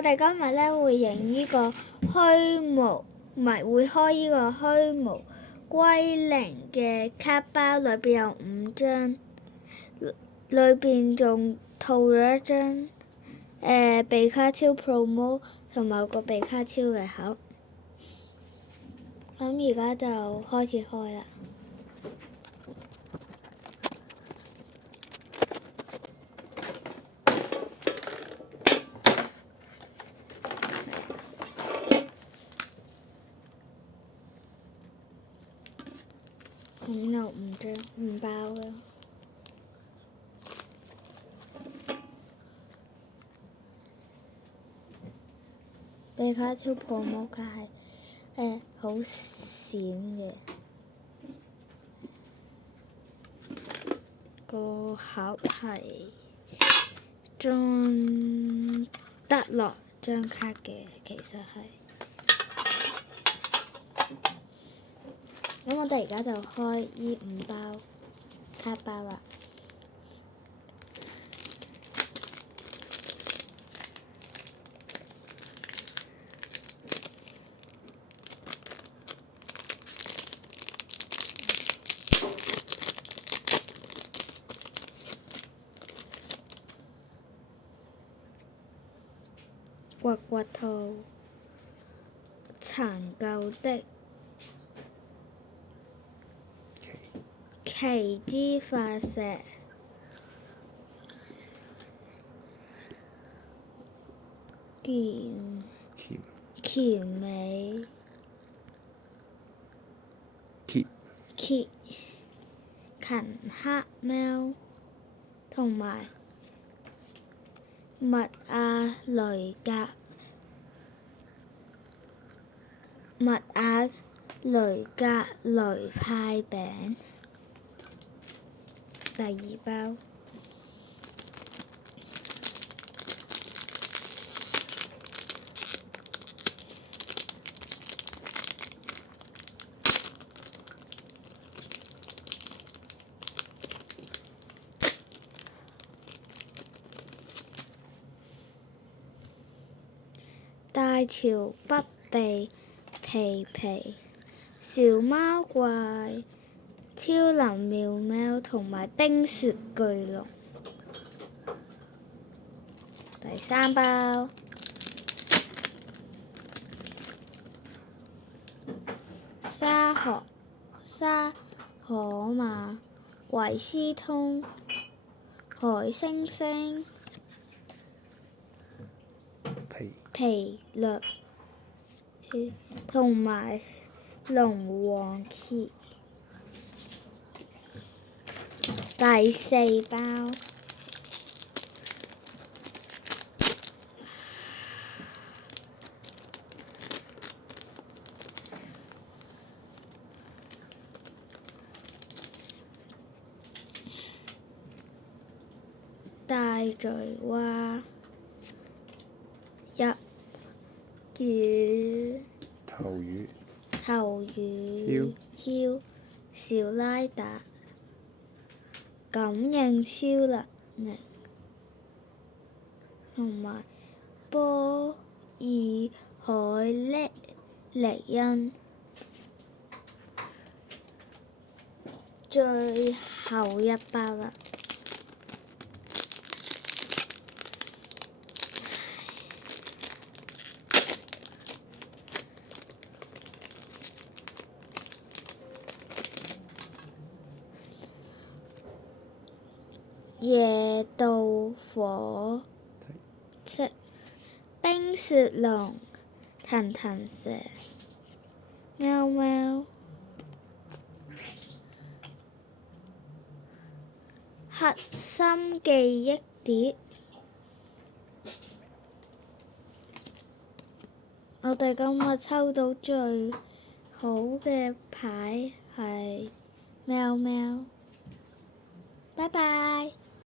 我哋今日咧會影呢個虛無，唔係會開呢個虛無歸零嘅卡包，裏邊有5張，裏邊仲套咗一張比卡超 promo 同埋個比卡超嘅盒。咁而家就開始開啦。咁有5包啦。比卡超 promo 卡係好閃嘅，個盒係裝得落張卡嘅，其實係。咁我哋而家就開呢5包卡包啦。刮刮兔、殘舊的奇蹟發射、甜美、勤黑貓同埋麥亞雷格雷派餅。第2包大潮北鼻皮小貓怪超能妙貓同埋冰雪巨龍。第3包沙河馬維斯通海猩猩皮略同埋龍王鉗。第4包大嘴蛙頭魚小拉達感應超能力同埋波爾海力恩。最後1包啦。野盜火色冰雪龍騰蛇喵喵核心記憶碟。我哋今日抽到最好嘅牌係喵喵。拜拜。